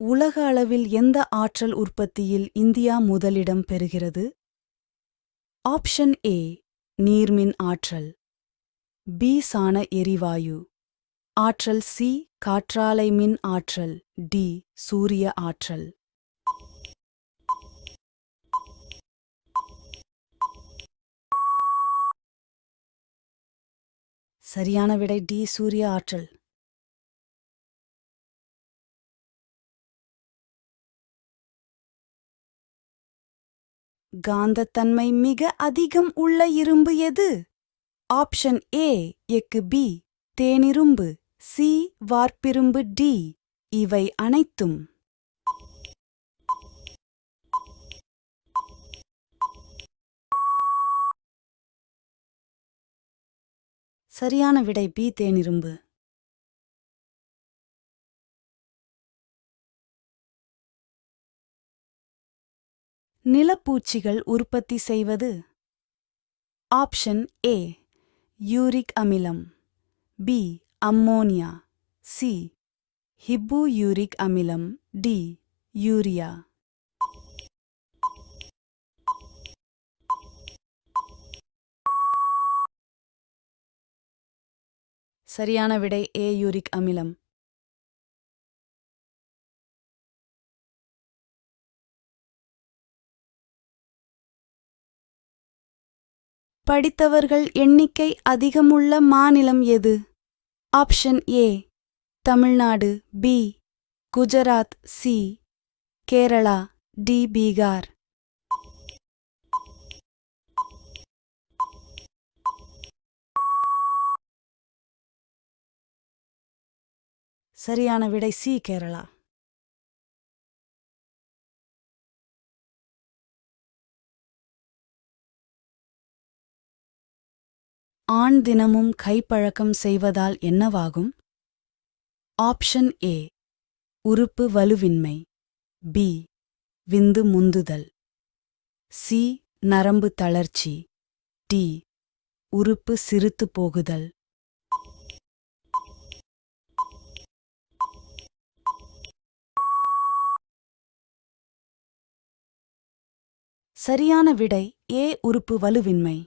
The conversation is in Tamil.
உலக அளவில் எந்த ஆற்றல் உற்பத்தியில் இந்தியா முதலிடம் பெறுகிறது? ஆப்ஷன் ஏ நீர்மின் ஆற்றல், பி சாண எரிவாயு, ஆற்றல் சி காற்றாலை மின் ஆற்றல், டி சூரிய ஆற்றல். சரியான விடை டி சூரிய ஆற்றல். காந்தத்தன்மை மிக அதிகம் உள்ள இரும்பு எது? ஆப்ஷன் ஏ எக்கு, பி தேனிரும்பு, சி வார்ப்பிரும்பு, டி இவை அனைத்தும். சரியான விடை பி தேனிரும்பு. நிலப்பூச்சிகள் உற்பத்தி செய்வது? ஆப்ஷன் ஏ யூரிக் அமிலம், B ammonia, C hippuric அமிலம், டி யூரியா. சரியான விடை ஏ யூரிக் அமிலம். படித்தவர்கள் எண்ணிக்கை அதிகமுள்ள மாநிலம் எது? Option A Tamil Nadu, B Gujarat, C Kerala, D Bihar. சரியான விடை சி கேரளா. ஆண் தினமும் கைப்பழக்கம் செய்வதால் என்னவாகும்? ஆப்ஷன் ஏ உறுப்பு வலுவின்மை, பி விந்து முந்துதல், சி நரம்பு தளர்ச்சி, டி உறுப்பு சிறுத்து போகுதல். சரியான விடை ஏ உறுப்பு வலுவின்மை.